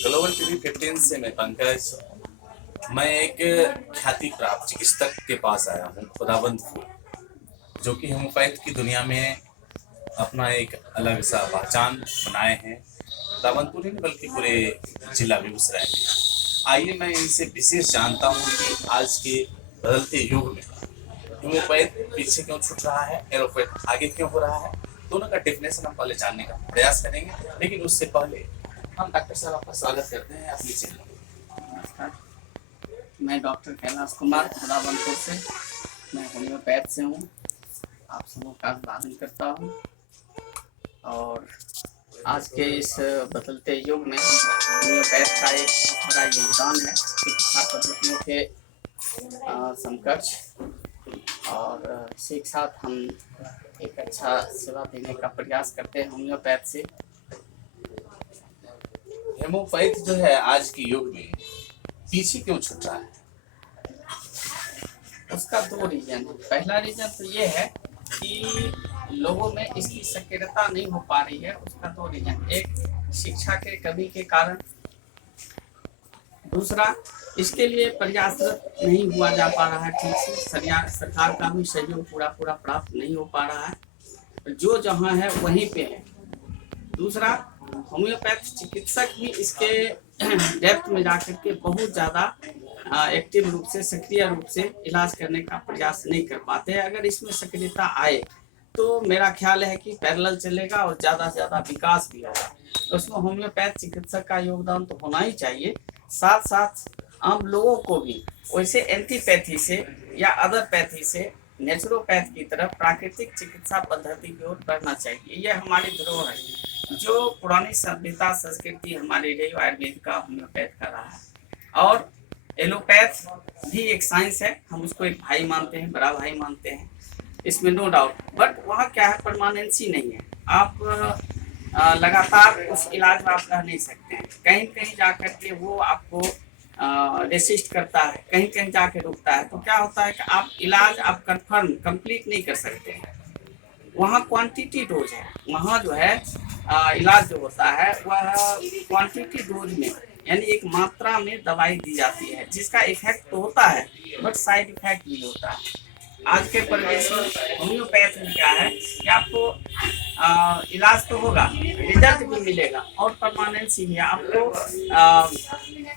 Global TV 15 से मैं पंकज। मैं एक ख्याति प्राप्त चिकित्सक के पास आया हूँ, खुदाबंदपुर, जो कि होम्योपैथ की दुनिया में अपना एक अलग सा पहचान बनाए हैं। खुदाबंदपुर ही नहीं बल्कि पूरे जिला बेगूसराय में। आइए मैं इनसे विशेष जानता हूँ कि आज के बदलते युग में होम्योपैथ पीछे क्यों छूट रहा है, एलोपैथ आगे क्यों हो रहा है। दोनों का डेफिनेशन हम पहले जानने का प्रयास करेंगे, लेकिन उससे पहले हम डॉक्टर साहब आपका स्वागत करते हैं अपनी चैनल में। नमस्कार, मैं डॉक्टर कैलाश कुमार खुदाबंदपुर से। मैं होम्योपैथ से हूँ। आप सबों का अभिवादन करता हूँ। और आज के इस बदलते युग में होम्योपैथ का एक बहुत बड़ा योगदान है चिकित्सा पद्धतियों के समकक्ष, और इसी के साथ हम एक अच्छा सेवा देने का प्रयास करते हैं होम्योपैथ से। होम्योपैथ जो है आज के युग में पीछे क्यों छूट रहा है? उसका दो रीजन है। पहला रीजन तो ये है कि लोगों में इसकी सक्रियता नहीं हो पा रही है। उसका दो रीजन, एक शिक्षा के कमी के कारण, दूसरा इसके लिए प्रयासरत नहीं हुआ जा पा रहा है ठीक से। सरकार का भी सहयोग पूरा प्राप्त नहीं हो पा रहा है, जो जहाँ है वहीं पे है। दूसरा, होम्योपैथ चिकित्सक भी इसके डेप्थ में जाकर के बहुत ज़्यादा एक्टिव रूप से, सक्रिय रूप से इलाज करने का प्रयास नहीं कर पाते हैं। अगर इसमें सक्रियता आए तो मेरा ख्याल है कि पैरेलल चलेगा और ज़्यादा से ज़्यादा विकास भी होगा। तो उसमें होम्योपैथ चिकित्सक का योगदान तो होना ही चाहिए। साथ साथ आम लोगों को भी वैसे एंटीपैथी से या अदर पैथी से नेचुरोपैथ की तरफ प्राकृतिक चिकित्सा पद्धति की ओर बढ़ना चाहिए। यह हमारी धरोहर है, जो पुरानी सभ्यता संस्कृति हमारी रही, आयुर्वेद का, होम्योपैथ का रहा है। और एलोपैथ भी एक साइंस है, हम उसको एक भाई मानते हैं, बड़ा भाई मानते हैं, इसमें नो डाउट। बट वहाँ क्या है, परमानेंसी नहीं है। आप लगातार उस इलाज में आप रह नहीं सकते हैं। कहीं कहीं जा कर के वो आपको रेसिस्ट करता है, कहीं कहीं जाके रुकता है। तो क्या होता है कि आप इलाज आप कंप्लीट नहीं कर सकते हैं। वहाँ क्वांटिटी डोज है, वहाँ जो है इलाज जो होता है वह क्वांटिटी डोज में, यानी एक मात्रा में दवाई दी जाती है, जिसका इफेक्ट तो होता है बट साइड इफेक्ट भी होता है। आज के परिवेश में होम्योपैथ में क्या है कि आपको इलाज तो होगा, रिजल्ट भी मिलेगा और परमानेंसी भी। आपको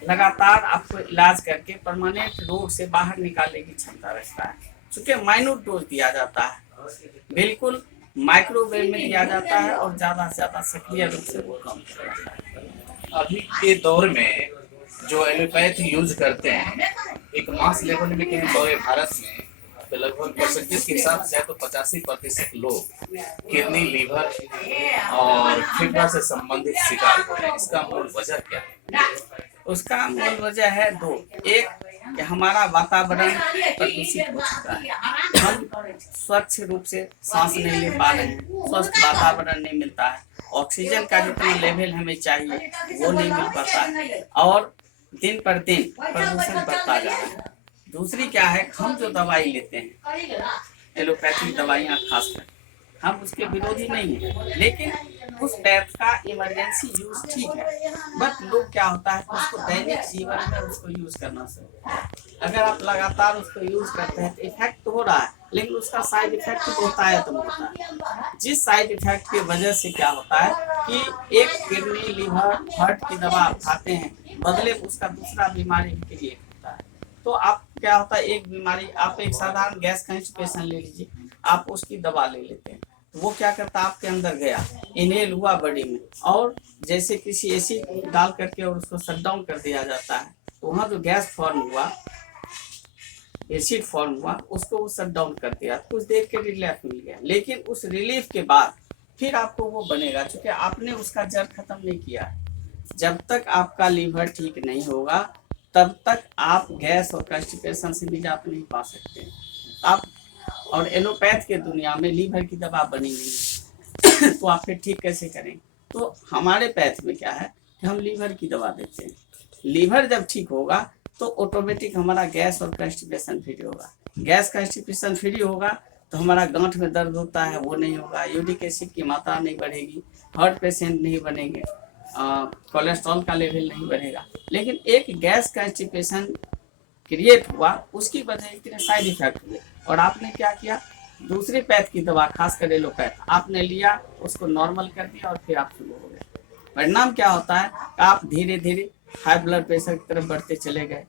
लगातार आपको इलाज करके परमानेंट रोग से बाहर निकालने की क्षमता रखता है। चूँकि माइन्यूट डोज दिया जाता है, बिल्कुल माइक्रोवेव में दिया जाता है और ज़्यादा से ज़्यादा सक्रिय रूप से वो काम करता है। अभी के दौर में जो एलोपैथ यूज करते हैं, एक मास लेवल में कहें पूरे भारत में तो लगभग परसेंटेज के हिसाब से तो 85% लोग किडनी, लीवर और फेफड़ा से संबंधित शिकार हो रहे हैं। इसका मूल वजह क्या है? उसका मूल वजह है दो। एक कि हमारा वातावरण प्रदूषित हो चुका है, हम स्वच्छ रूप से सांस नहीं ले पा रहे हैं, स्वस्थ वातावरण नहीं मिलता है, ऑक्सीजन का जितना लेवल हमें चाहिए वो नहीं मिल पाता है, और दिन पर दिन प्रदूषण बढ़ता जा रहा है। दूसरी क्या है, हम जो दवाई लेते हैं, एलोपैथिक दवाइयाँ खासकर, हम उसके विरोधी नहीं हैं, लेकिन उस पैथ का इमरजेंसी यूज ठीक है। बट लोग क्या होता है, उसको दैनिक जीवन में उसको यूज करना चाहिए। अगर आप लगातार उसको यूज करते हैं तो इफेक्ट तो हो रहा है, लेकिन उसका साइड इफेक्ट तो होता है, तो होता है। जिस साइड इफेक्ट की वजह से क्या होता है कि एक किडनी, लीवर, हार्ट की दवा आप खाते हैं, बदले उसका दूसरा बीमारी भी क्रिएट होता है। तो आप क्या होता है, एक बीमारी, आप एक साधारण गैस कंस्टिपेशन ले लीजिए, आप उसकी दवा ले लेते हैं, तो वो क्या करता है, आपके अंदर गया, इनहेल हुआ बॉडी में, और जैसे किसी एसिड डाल करके और उसको शट डाउन कर दिया जाता है, तो वहाँ जो गैस फॉर्म हुआ, एसिड फॉर्म हुआ, उसको वो शट डाउन कर दिया, कुछ देर के रिलीफ मिल गया। लेकिन उस रिलीफ के बाद फिर आपको वो बनेगा, क्योंकि आपने उसका जड़ खत्म नहीं किया। जब तक आपका लीवर ठीक नहीं होगा तब तक आप गैस और कंस्टिपेशन से निजात नहीं पा सकते आप। और एलोपैथ के दुनिया में लीवर की दवा बनी नहीं है तो आप फिर ठीक कैसे करें? तो हमारे पैथ में क्या है कि हम लीवर की दवा देते हैं। लीवर जब ठीक होगा तो ऑटोमेटिक हमारा गैस और कंस्टिपेशन फ्री होगा। गैस कंस्टिपेशन फ्री होगा तो हमारा गांठ में दर्द होता है वो नहीं होगा, यूरिक एसिड की मात्रा नहीं बढ़ेगी, हार्ट पेशेंट नहीं बनेंगे, कोलेस्ट्रॉल का लेवल नहीं बढ़ेगा। लेकिन एक गैस कॉन्स्टिपेशन क्रिएट हुआ, उसकी वजह इतने साइड इफेक्ट हुए, और आपने क्या किया, दूसरी पैथ की दवा, खासकर एलोपैथ आपने लिया, उसको नॉर्मल कर दिया और फिर आप शुरू हो गए। परिणाम क्या होता है, आप धीरे धीरे हाई ब्लड प्रेशर की तरफ बढ़ते चले गए,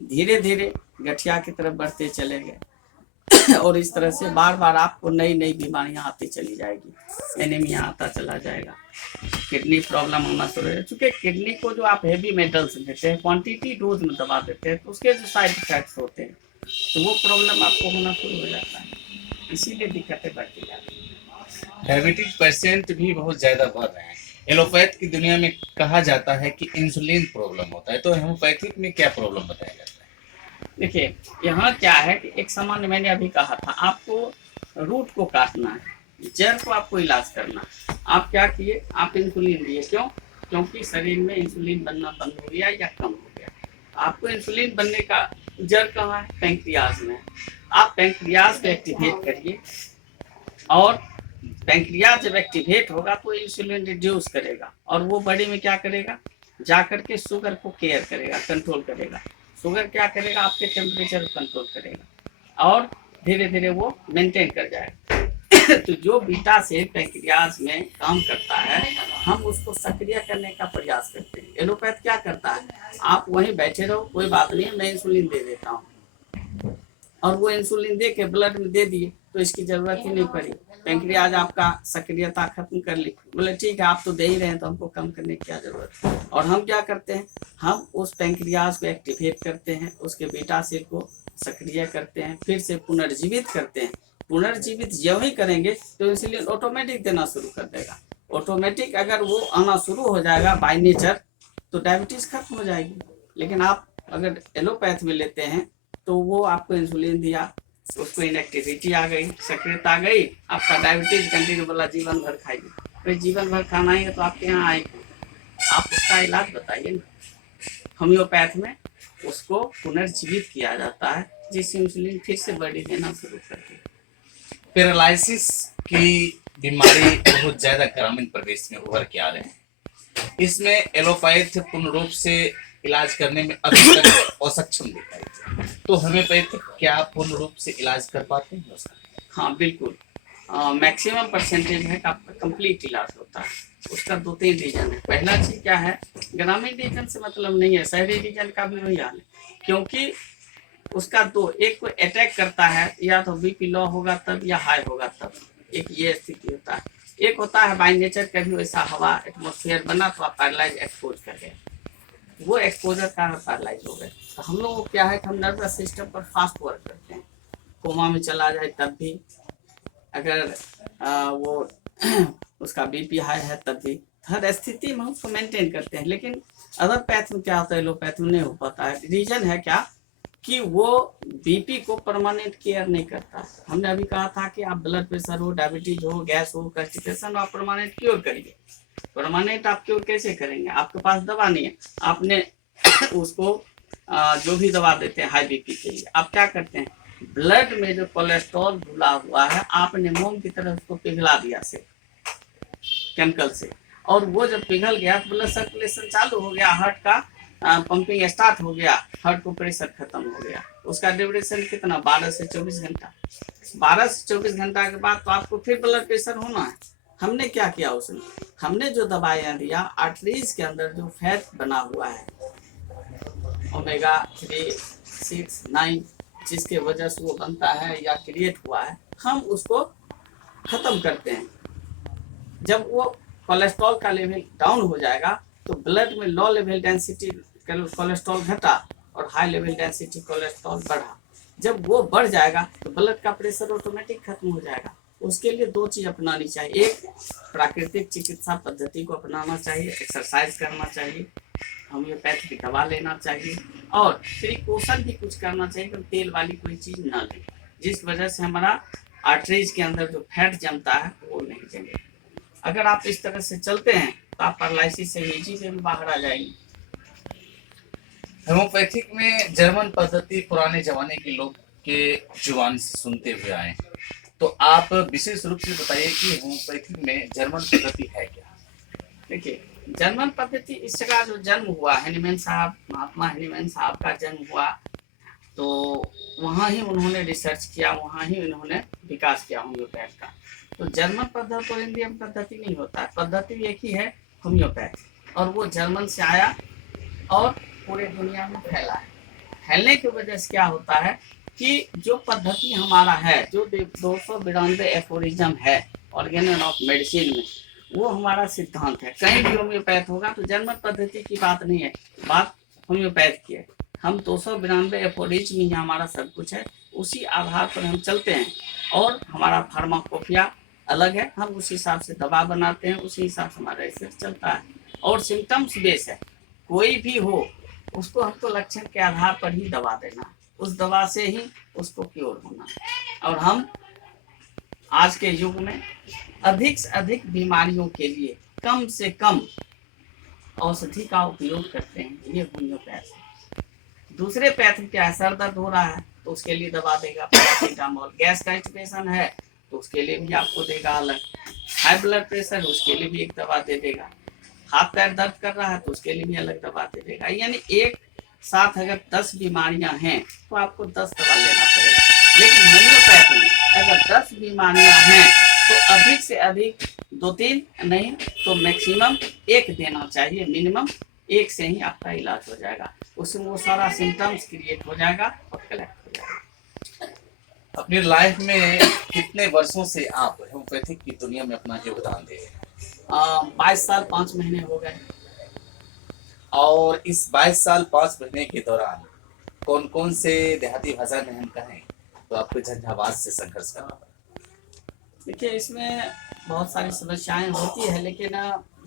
धीरे धीरे गठिया की तरफ बढ़ते चले गए, और इस तरह से बार बार आपको नई नई बीमारियां आती चली जाएगी, एनीमिया आता चला जाएगा, किडनी प्रॉब्लम होना शुरू हो, चूंकि किडनी को जो आप हेवी मेटल्स देते हैं, क्वांटिटी डोज में दबा देते हैं, तो उसके जो साइड इफेक्ट्स होते हैं, तो वो प्रॉब्लम आपको होना शुरू हो जाता है, इसीलिए दिक्कतें बढ़ती जाती हैं। डायबिटीज पेशेंट भी बहुत ज़्यादा बढ़ रहे हैं। एलोपैथ की दुनिया में कहा जाता है कि इंसुलिन प्रॉब्लम होता है, तो होम्योपैथिक में क्या प्रॉब्लम बताया जाता है? देखिए, यहाँ क्या है कि एक सामान्य, मैंने अभी कहा था, आपको रूट को काटना है, जड़ को आपको इलाज करना है। आप क्या किए, आप इंसुलिन दिए, क्यों? क्योंकि शरीर में इंसुलिन बनना बंद हो गया या कम हो गया। आपको इंसुलिन बनने का जड़ कहाँ है? पैंक्रियाज में। आप पैंक्रियाज को एक्टिवेट करिए, और पैंक्रियाज जब एक्टिवेट होगा तो इंसुलिन रिड्यूस करेगा, और वो बॉडी में क्या करेगा, जाकर के शुगर को केयर करेगा, कंट्रोल करेगा। शुगर क्या करेगा, आपके टेम्परेचर को कंट्रोल करेगा, और धीरे धीरे वो मेंटेन कर जाएगा। तो जो बीटा सेल पैंक्रियाज में काम करता है, हम उसको सक्रिय करने का प्रयास करते हैं। एलोपैथ क्या करता है, आप वहीं बैठे रहो, कोई बात नहीं, मैं इंसुलिन दे देता हूँ, और वो इंसुलिन दे के ब्लड में दे दिए, तो इसकी जरूरत ही नहीं पड़ी, पैंक्रियाज आपका सक्रियता खत्म कर ली। बोले ठीक है, आप तो दे ही रहे हैं, तो हमको कम करने की क्या जरूरत है। और हम क्या करते हैं, हम उस पैंक्रियाज को एक्टिवेट करते हैं, उसके बीटा सेल को सक्रिय करते हैं, फिर से पुनर्जीवित करते हैं। पुनर्जीवित जब ही करेंगे तो इंसुलिन ऑटोमेटिक देना शुरू कर देगा। ऑटोमेटिक अगर वो आना शुरू हो जाएगा बाय नेचर, तो डायबिटीज खत्म हो जाएगी। लेकिन आप अगर एलोपैथ में लेते हैं, तो वो आपको इंसुलिन दिया, उसको इनएक्टिविटी आ गई, सक्रियता आ गई, आपका डायबिटीज कंटिन्यू बोला जीवन भर खाइए। भाई जीवन भर खाना ही है तो आपके यहाँ आएंगे, आप उसका इलाज बताइए ना। होम्योपैथ में उसको पुनर्जीवित किया जाता है, जिससे इंसुलिन फिर से बॉडी देना शुरू करती है। पैरालिसिस की बीमारी बहुत ज़्यादा ग्रामीण प्रदेश में उभर के आ रहे हैं। इसमें एलोपैथ पूर्ण रूप से इलाज करने में अभी तक असक्षम दिखाई है, तो होम्योपैथिक क्या पूर्ण रूप से इलाज कर पाते हैं उसका? हाँ बिल्कुल, मैक्सिमम परसेंटेज है कि आपका कंप्लीट इलाज होता है। उसका 2-3 रीजन है। पहला चीज क्या है, ग्रामीण रीजन से मतलब नहीं है, शहरी रीजन का भी वही हाल है, क्योंकि उसका एक को अटैक करता है, या तो बीपी लो होगा तब, या हाई होगा तब, एक ये स्थिति होता है। एक होता है बाय नेचर कभी वैसा हवा एटमोसफियर बना तो आप पैरालाइज एक्सपोज कर गए, वो एक्सपोजर का पैरालाइज हो गए। तो हम लोग क्या है कि हम नर्वस सिस्टम पर फास्ट वर्क करते हैं, कोमा में चला जाए तब भी, अगर वो उसका बीपी हाई है तब भी, हर स्थिति में हम उसको मेंटेन करते हैं। लेकिन अदर पैथ में क्या होता है, एलोपैथ में नहीं हो पाता है। रीजन है क्या कि वो बीपी को परमानेंट केयर नहीं करता। हमने अभी कहा था कि आप ब्लड प्रेशर हो, डायबिटीज हो, गैस हो, कॉन्स्टिपेशन, आप परमानेंट क्योर करिए। परमानेंट आप क्योर कैसे करेंगे, आपके पास दवा नहीं है, आपने उसको जो भी दवा देते हैं हाई बीपी के लिए, आप क्या करते हैं, ब्लड में जो कोलेस्ट्रॉल घुला हुआ है, आपने मोम की तरह उसको पिघला दिया से केमिकल से, और वो जब पिघल गया तो ब्लड सर्कुलेशन चालू हो गया, हार्ट का पंपिंग स्टार्ट हो गया, हार्ट को प्रेशर खत्म हो गया। उसका ड्यूरेशन कितना, 12 से 24 घंटा। 12 से 24 घंटा के बाद तो आपको फिर ब्लड प्रेशर होना है। हमने क्या किया उसमें, हमने जो दवाइयाँ दिया, आर्टरीज के अंदर जो फैट बना हुआ है ओमेगा 3, 6, 9, जिसके वजह से वो बनता है या क्रिएट हुआ है, हम उसको खत्म करते हैं। जब वो कोलेस्ट्रॉल का लेवल डाउन हो जाएगा, तो ब्लड में लो लेवल डेंसिटी कोलेस्ट्रॉल घटा और हाई लेवल डेंसिटी कोलेस्ट्रॉल बढ़ा। जब वो बढ़ जाएगा तो ब्लड का प्रेशर ऑटोमेटिक खत्म हो जाएगा। उसके लिए 2 चीज अपनानी चाहिए, एक प्राकृतिक चिकित्सा पद्धति को अपनाना चाहिए, एक्सरसाइज करना चाहिए, होम्योपैथ की दवा लेना चाहिए, और प्रिकॉशन भी कुछ करना चाहिए कि तेल वाली कोई चीज ना लें, जिस वजह से हमारा आर्टरीज के अंदर जो फैट जमता है वो नहीं जमेगा। अगर आप इस तरह से चलते हैं तो आप पैरालिसिस से इजी से बाहर आ जाएंगे। होम्योपैथिक में जर्मन पद्धति पुराने जमाने के लोग के जुबान से सुनते हुए आए, तो आप विशेष रूप से बताइए कि होम्योपैथिक में जर्मन पद्धति है क्या? देखिए, जर्मन पद्धति इसका जो जन्म हुआ, हेनीमैन साहब, महात्मा हेनीमैन साहब का जन्म हुआ, तो वहाँ ही उन्होंने रिसर्च किया, वहाँ ही उन्होंने विकास किया होम्योपैथ का। तो जर्मन पद्धति और इंडियन पद्धति नहीं होता है, पद्धति एक ही है, होम्योपैथ, और वो जर्मन से आया और पूरे दुनिया में फैला है। फैलने की वजह से क्या होता है कि जो पद्धति हमारा है, जो 292 एफोरिज्म है ऑर्गेनन ऑफ मेडिसिन में, वो हमारा सिद्धांत है। कहीं भी होम्योपैथ होगा तो जर्मन पद्धति की बात नहीं है, बात होम्योपैथ की है। हम 292 एफोरिज्म ही हमारा सब कुछ है, उसी आधार पर हम चलते हैं, और हमारा फार्माकोपिया अलग है, हम उस हिसाब से दवा बनाते हैं, उसी हिसाब से हमारा रिसर्च चलता है, और सिम्टम्स बेस है। कोई भी हो उसको हमको लक्षण के आधार पर ही दवा देना, उस दवा से ही उसको क्योर होना। और हम आज के युग में अधिक से अधिक बीमारियों के लिए कम से कम औषधि का उपयोग करते हैं, ये होम्योपैथ है। दूसरे पैथ क्या है, सर दर्द हो रहा है तो उसके लिए दवा देगा पैरासीटामोल, गैस कॉन्स्टिपेशन है तो उसके लिए भी आपको देगा अलग, हाई ब्लड प्रेशर उसके लिए भी एक दवा दे देगा, हाथ पैर दर्द कर रहा है तो उसके लिए भी अलग दवा दे देगा। यानी एक साथ अगर 10 बीमारियां हैं तो आपको 10 दवा लेना पड़ेगा। लेकिन होम्योपैथ में अगर 10 बीमारियां हैं तो अधिक से अधिक 2-3 नहीं तो मैक्सिमम 1 देना चाहिए, मिनिमम 1 से ही आपका इलाज हो जाएगा, उसमें वो सारा सिम्टम्स क्रिएट हो जाएगा और कलेक्ट हो जाएगा। अपनी लाइफ में कितने वर्षों से आप होम्योपैथिक की दुनिया में अपना योगदान दे रहे हैं? 22 साल 5 महीने हो गए। और इस 22 साल 5 महीने के दौरान कौन कौन से देहाती भाषा में हम कहें तो आपको झंझावात से संघर्ष करना पड़ा? देखिए, इसमें बहुत सारी समस्याएं होती है, लेकिन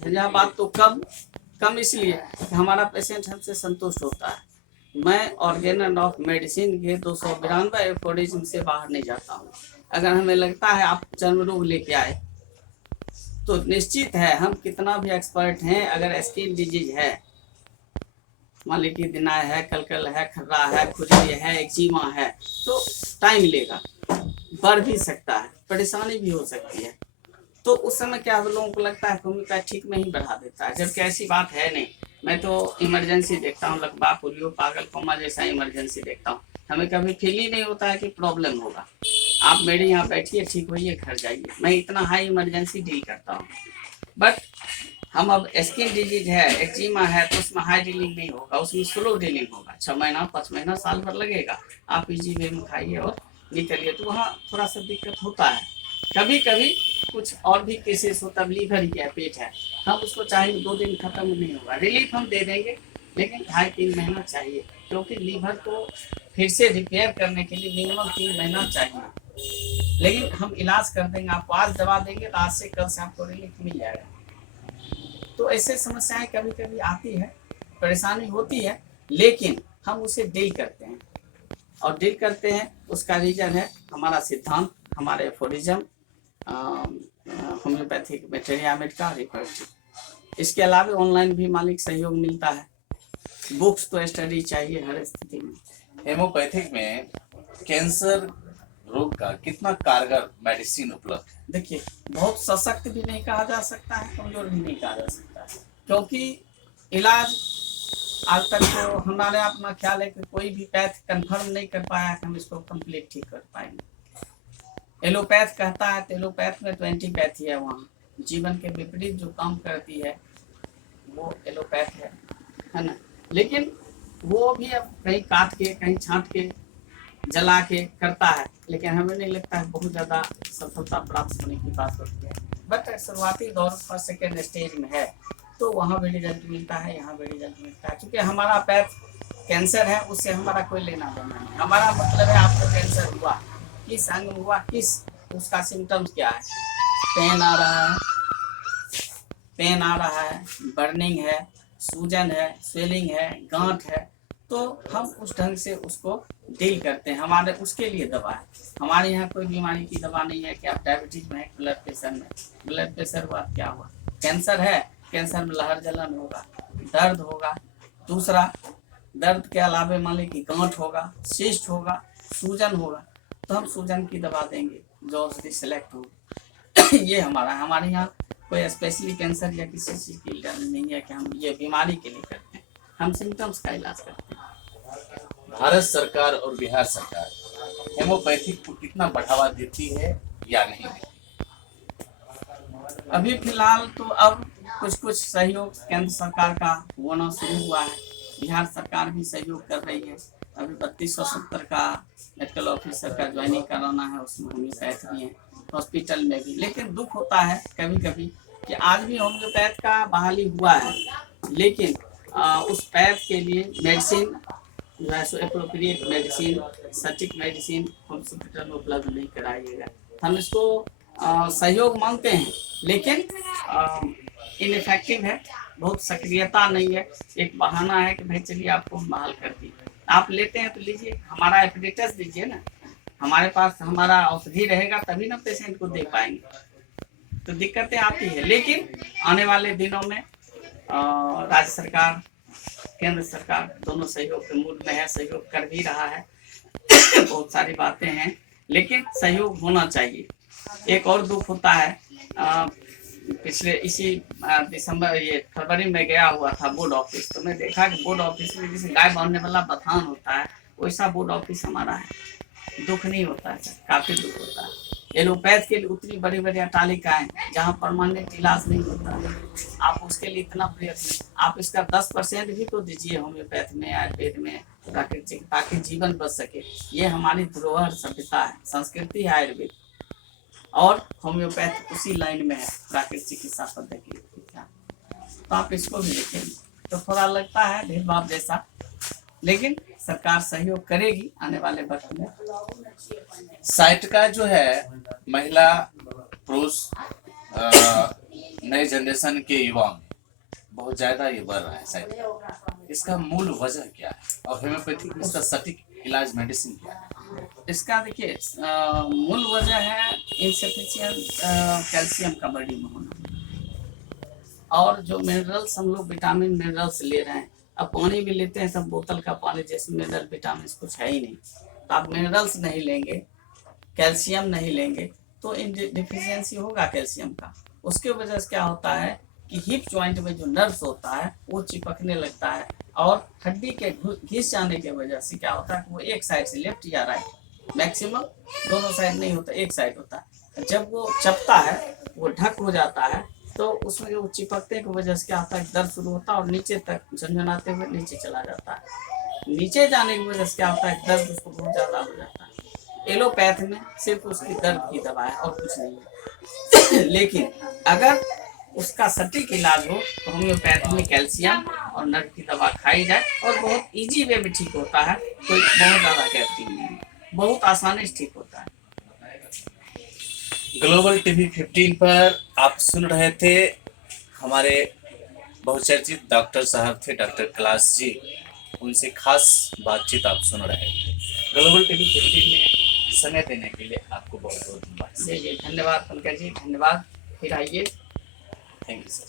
झंझावात तो कम इसलिए कि हमारा पेशेंट हमसे संतुष्ट होता है। मैं ऑर्गेनन ऑफ मेडिसिन के 292 एफोरिज्म से बाहर नहीं जाता हूँ। अगर हमें लगता है आप चर्म रोग लेके आए तो निश्चित है हम कितना भी एक्सपर्ट हैं, अगर स्किन डिजीज है, मान लीजिए दिनाय है, कलकल है, खर्रा है, खुजली है, एक्जिमा है, तो टाइम लेगा, बढ़ भी सकता है, परेशानी भी हो सकती है। तो उस समय क्या लोगों को लगता है होम्योपैथिक में ही बढ़ा देता है, जबकि ऐसी बात है नहीं। मैं तो इमरजेंसी देखता हूँ, लकवा, पोलियो, पागल कोमा जैसा इमरजेंसी देखता हूँ। हमें कभी फील ही नहीं होता है कि प्रॉब्लम होगा। आप मेरे यहाँ बैठिए, ठीक होइए, घर जाइए। मैं इतना हाई इमरजेंसी डील करता हूँ। बट हम अब स्किन डिजीज है, एक्जिमा है, तो उसमें हाई डीलिंग नहीं होगा, उसमें स्लो डीलिंग होगा। 6 महीना 5 महीना साल भर लगेगा, आप इजी वे में खाइए और निकलिए। तो वहाँ थोड़ा सा दिक्कत होता है। कभी कभी कुछ और भी केसेस हो, तब लीवर ही है, पेट है, हम उसको चाहे 2 दिन खत्म नहीं होगा, रिलीफ हम दे देंगे, लेकिन 2.5-3 महीना चाहिए, क्योंकि लीवर को फिर से रिपेयर करने के लिए मिनिमम 3 महीना चाहिए। लेकिन हम इलाज कर देंगे, आपको आज दवा देंगे तो आज से कल से आपको रिलीफ मिल जाएगा। तो ऐसे समस्याएं कभी कभी आती है, परेशानी होती है, लेकिन हम उसे डील करते हैं, और डील करते हैं उसका रीजन है हमारा सिद्धांत, हमारे एफोरिज्म, होम्योपैथिक मेटेरियामेट का रिपर्च। इसके अलावा ऑनलाइन भी मालिक सहयोग मिलता है, बुक्स तो स्टडी चाहिए हर स्थिति में। हेमोपैथिक में कैंसर रोग का कितना कारगर मेडिसिन उपलब्ध है? देखिए, बहुत सशक्त भी नहीं कहा जा सकता है, कमजोर भी नहीं कहा जा सकता है, क्योंकि इलाज आज तक तो हमारे अपना ख्याल है कि कोई भी पैथ कंफर्म नहीं कर पाया कि हम इसको कंप्लीट ठीक कर पाएंगे। एलोपैथ कहता है तो एलोपैथ में तो एंटीपैथी है, वहाँ जीवन के विपरीत जो काम करती है वो एलोपैथ है ना। लेकिन वो भी अब कहीं काट के, कहीं छांट के, जला के करता है, लेकिन हमें नहीं लगता है बहुत ज़्यादा सफलता प्राप्त होने की बात होती है। बट शुरुआती दौर पर सेकेंड स्टेज में है तो वहाँ भी रिजल्ट मिलता है, यहाँ भी रिजल्ट मिलता है। क्योंकि हमारा पैथ कैंसर है, उससे हमारा कोई लेना देना नहीं। हमारा मतलब है आपको कैंसर हुआ, किस अंग में हुआ, किस उसका सिम्टम्स क्या है, पेन आ रहा है, बर्निंग है, सूजन है, स्वेलिंग है, गांठ है, तो हम उस ढंग से उसको डील करते हैं। हमारे उसके लिए दवा है। हमारे यहाँ कोई बीमारी की दवा नहीं है कि आप डायबिटीज में, ब्लड प्रेशर हुआ, क्या हुआ, कैंसर है, कैंसर में लहर जलन होगा, दर्द होगा, दूसरा दर्द के अलावा मान ली कि गांठ होगा, सिस्ट होगा, सूजन होगा, तो हम सूजन की दवा देंगे जो औषधि सेलेक्ट होगी। ये हमारे यहाँ कोई स्पेशली कैंसर या किसी चीज़ की इलाज नहीं है कि हम ये बीमारी के लिए करते हैं, हम सिम्टम्स का इलाज करते हैं। भारत सरकार और बिहार सरकार हेमोपैथिक को कितना बढ़ावा देती है या नहीं देती? अभी फिलहाल तो अब कुछ कुछ सहयोग केंद्र सरकार का होना शुरू हुआ है, बिहार सरकार भी सहयोग कर रही है। अभी 3270 का मेडिकल ऑफिसर का ज्वाइनिंग कराना है, उसमें होम्योपैथ भी है, हॉस्पिटल में भी। लेकिन दुख होता है कभी कभी कि आज भी होम्योपैथ का बहाली हुआ है, लेकिन उस पैथ के लिए मेडिसिन जो है सो एप्रोप्रिएट मेडिसिन, सटीक मेडिसिन हॉस्पिटल में उपलब्ध नहीं कराइएगा। हम इसको सहयोग मांगते हैं, लेकिन इनइफेक्टिव है, बहुत सक्रियता नहीं है। एक बहाना है कि भाई चलिए आपको हम बहाल कर दी, आप लेते हैं तो लीजिए, हमारा एपिडेटस दीजिए ना, हमारे पास हमारा औषधि रहेगा तभी ना पेशेंट को दे पाएंगे। तो दिक्कतें आती है, लेकिन आने वाले दिनों में राज्य सरकार केंद्र सरकार दोनों सहयोग के मूड में है, सहयोग कर भी रहा है। बहुत सारी बातें हैं, लेकिन सहयोग होना चाहिए। एक और दुख होता है, पिछले इसी दिसंबर ये फरवरी में गया हुआ था बोर्ड ऑफिस, तो मैं देखा कि बोर्ड ऑफिस में जैसे गाय बांधने वाला बथान होता है वैसा बोर्ड ऑफिस हमारा है। दुख नहीं होता है सर, काफी दुख होता है। एलोपैथ के लिए उतनी बड़ी बड़ी अटालिकाएं जहाँ परमानेंट इलाज नहीं होता, आप उसके लिए इतना प्रयत्न, आप इसका 10% भी तो दीजिए होम्योपैथ में, आयुर्वेद में, प्राकृतिक, ताकि जीवन बच सके। ये हमारी धरोहर सभ्यता है, संस्कृति है आयुर्वेद, और होम्योपैथ उसी लाइन में है, प्राकृतिक चिकित्सा पद्धति। तो आप इसको भी देखें तो थोड़ा लगता है भेदभाव जैसा, लेकिन सरकार सहयोग करेगी आने वाले वक्त में। साइट का जो है महिला पुरुष नए जनरेशन के युवा में बहुत ज्यादा ये बढ़ रहा है साइट, इसका मूल वजह क्या है और होम्योपैथिक इसका सटीक इलाज मेडिसिन क्या है? इसका देखिए मूल वजह है इनसफिशिएंट कैल्शियम का बॉडी में होना, और जो मिनरल्स हम लोग विटामिन मिनरल्स ले रहे हैं। अब पानी भी लेते हैं सब बोतल का पानी, जैसे मिनरल विटामिन कुछ है ही नहीं, तो आप मिनरल्स नहीं लेंगे, कैल्शियम नहीं लेंगे, तो इन डिफिशियंसी होगा कैल्शियम का। उसके वजह से क्या होता है कि हिप जॉइंट में जो नर्व्स होता है वो चिपकने लगता है, और हड्डी के घिस जाने की वजह से क्या होता है वो एक साइड से लेफ्ट या राइट, मैक्सिमम दोनों साइड नहीं होता, एक साइड होता है। जब वो चपता है, वो ढक हो जाता है, तो उसमें वो चिपकते की वजह से क्या होता है दर्द शुरू होता है, और नीचे तक झनझनाते हुए नीचे चला जाता है। नीचे जाने की वजह से क्या होता है दर्द उसको बहुत ज़्यादा हो जाता है। एलोपैथ में सिर्फ उसकी दर्द की दवा है और कुछ नहीं है। लेकिन अगर उसका सटीक इलाज हो तो होम्योपैथ में कैल्शियम और नर्व की दवा खाई जाए, और बहुत इजी वे में ठीक होता है, कोई बहुत ज़्यादा कहती नहीं है, बहुत आसानी से ठीक होता है। ग्लोबल टीवी 15 पर आप सुन रहे थे, हमारे बहुचर्चित डॉक्टर साहब थे डॉक्टर कैलाश जी, उनसे खास बातचीत आप सुन रहे थे। ग्लोबल टीवी 15 में समय देने के लिए आपको बहुत बहुत धन्यवाद। जी धन्यवाद पंकज जी, धन्यवाद, फिर आइए। Thank you sir.